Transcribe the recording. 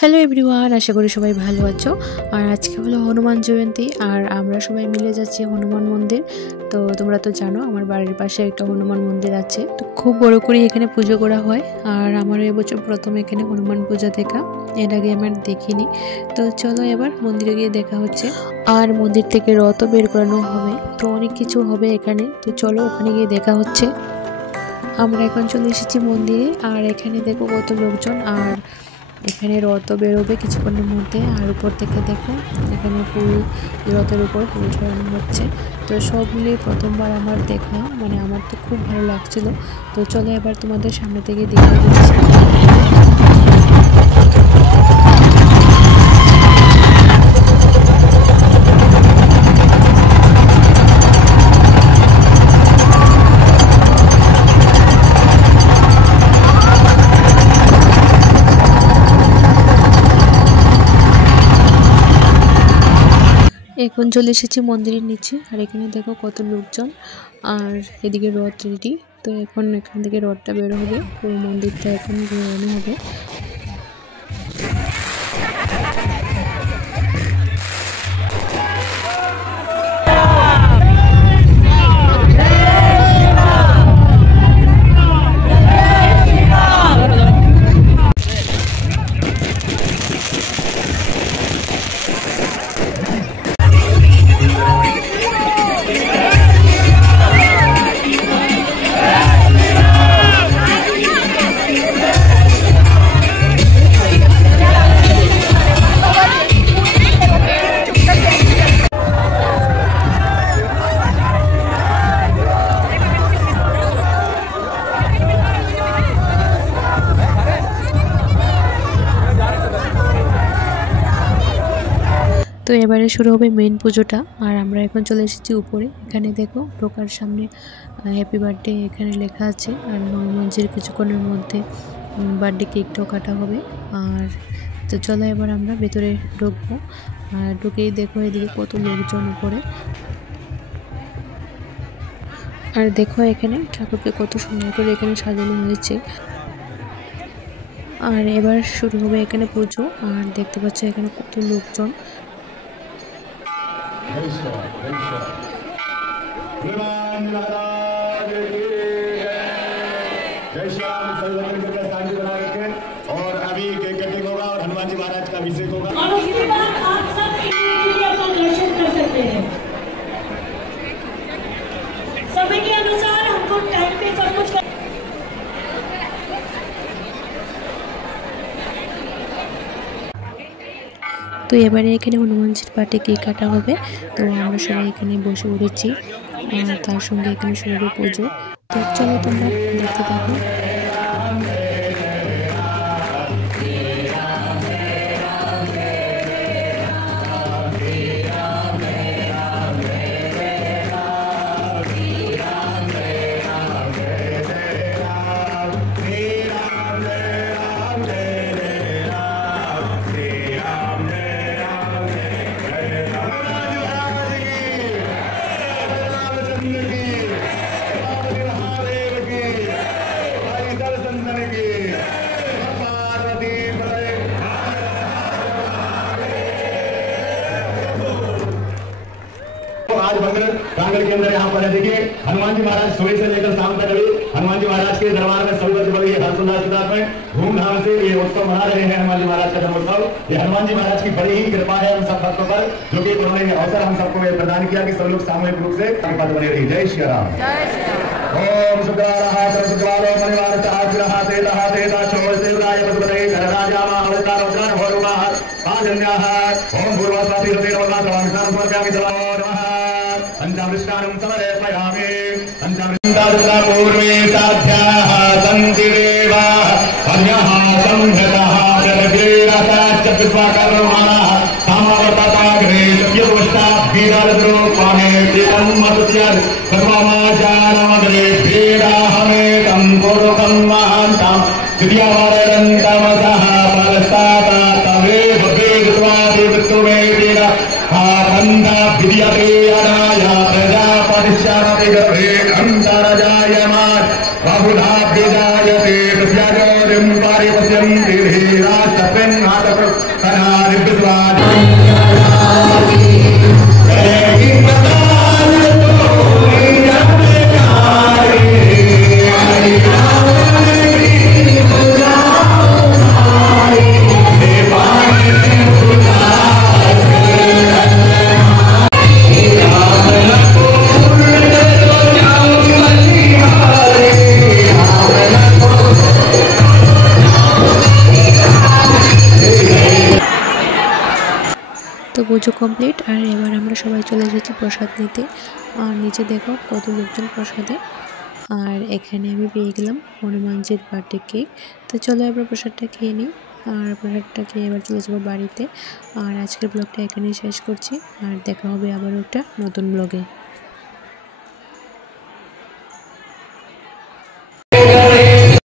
Hello everyone, আশা করি সবাই ভালো আছো। আর আজকে হলো হনুমান জয়ন্তী, আর আমরা সবাই মিলে যাচ্ছি হনুমান মন্দির। তো তোমরা তো জানো আমার বাড়ির পাশে একটা হনুমান মন্দির আছে, তো খুব বড় করে এখানে পুজো করা হয়। আর আমার এবছর প্রথম এখানে হনুমান পূজা দেখা, এর আগে আমার দেখিনি। তো চলো এবার মন্দিরে গিয়ে দেখা হচ্ছে। আর মন্দির থেকে রথও বের করানো হবে, তো অনেক কিছু হবে এখানে। তো চলো ওখানে গিয়ে দেখা হচ্ছে। আমরা এখন চলে এসেছি মন্দিরে, আর এখানে দেখো কত লোকজন। আর এখানে রথ বেরোবে কিছুক্ষণের মধ্যে। আর উপর থেকে দেখো এখানে ফুল, রথের উপর ফুল ছড়ানো হচ্ছে। তো সব মিলিয়ে প্রথমবার আমার দেখা, মানে আমার তো খুব ভালো লাগছিল। তো চলো এবার তোমাদের সামনে থেকে দেখিয়ে দিচ্ছি। এখন চলে এসেছি মন্দিরের নিচে, আর এখানে দেখো কত লোকজন। আর এদিকে রথ রেডি। তো এখন এখান থেকে রথটা বের হবে, পুরো মন্দিরটা এখন ঘোরানো হবে। তো এবারে শুরু হবে মেন পুজোটা। আর আমরা এখন চলে এসেছি উপরে। এখানে দেখো ঢোকার সামনে হ্যাপি বার্থডে এখানে লেখা আছে। আর হনুমানজির কিছুক্ষণের মধ্যে বার্থডে কেকটাও কাটা হবে। আর তো চলো এবার আমরা ভেতরে ঢুকবো। আর ঢুকেই দেখো এদিকে কত লোকজন উপরে। আর দেখো এখানে ঠাকুরকে কত সুন্দর করে এখানে সাজানো হয়েছে। আর এবার শুরু হবে এখানে পুজো। আর দেখতে পাচ্ছ এখানে কত লোকজন। और अभी केक कटिंग होगा और हनुमान जी महाराज का अभिषेक होगा। और उसके बाद आप सब इंडिविजुअली अपना दर्शन कर सकते हैं। समय के अनुसार हमको टाइम पे सब कुछ তো এবারে এখানে হনুমানজির পাটে কেক কাটা হবে। তো আমরা সবাই এখানে বসে পড়েছি, আর তার সঙ্গে এখানে শুরু হবে পুজো। তো চলো তোমরা দেখতে থাকো। आज प्रांगण के अंदर यहाँ पर है, देखिए हनुमान जी महाराज सुबह से लेकर शाम तक अभी हनुमान जी महाराज के दरबार में सभी बच्चे बड़े हर्षोल्लास के साथ में धूमधाम से ये उत्सव मना रहे हैं। हनुमान जी महाराज का जन्मोत्सव, ये हनुमान जी महाराज की बड़ी ही कृपा है हम सब भक्तों पर, जो कि उन्होंने अवसर हम सबको प्रदान किया कि सब लोग सामूहिक रूप से पद बने रही। जय श्री राम। ओम शुक्रारहात शुक्रालो मणिवार सहस्रहात एतहात एता चोरसेवराय पशुपते गणराजामा अवतार उद्रान भोरुमाः आजन्याः ओम भूर्वास्वाति हृदय नमः स्वामी समर्पयामि नमः पंचामृष्टानं समर्पयामि। पंचामृष्टान् पूर्वे साध्याः सन्ति देवाः अन्यः संहतः जगदीरसाच्च पुष्पकर्माणः समावर्तताग्रे चतुष्टाभीरद्रूपाणे प्रियं मधुस्यत् सर्वमाचारमग्रे भेदाहमेतं पुरुषं महान्तं द्वितीयवरदन्तमसः परस्ताता तमेव वेदित्वा विवृत्तुमेतेन आनन्दा विद्यते अनाया प्रजापतिश्चरति गर्भे अन्तरजायमान् बहुधा विजायते तस्याजोरिं पारिपस्य তো পুজো কমপ্লিট আর এবার আমরা সবাই চলে এসেছি প্রসাদ নিতে। আর নিচে দেখো কত লোকজন প্রসাদে। আর এখানে আমি পেয়ে গেলাম হনুমানজির বার্থডে কেক। তো চলো এবার প্রসাদটা খেয়ে নিই। আর প্রসাদটা খেয়ে এবার চলে যাবো বাড়িতে। আর আজকের ব্লগটা এখানেই শেষ করছি। আর দেখা হবে আবার একটা নতুন ব্লগে।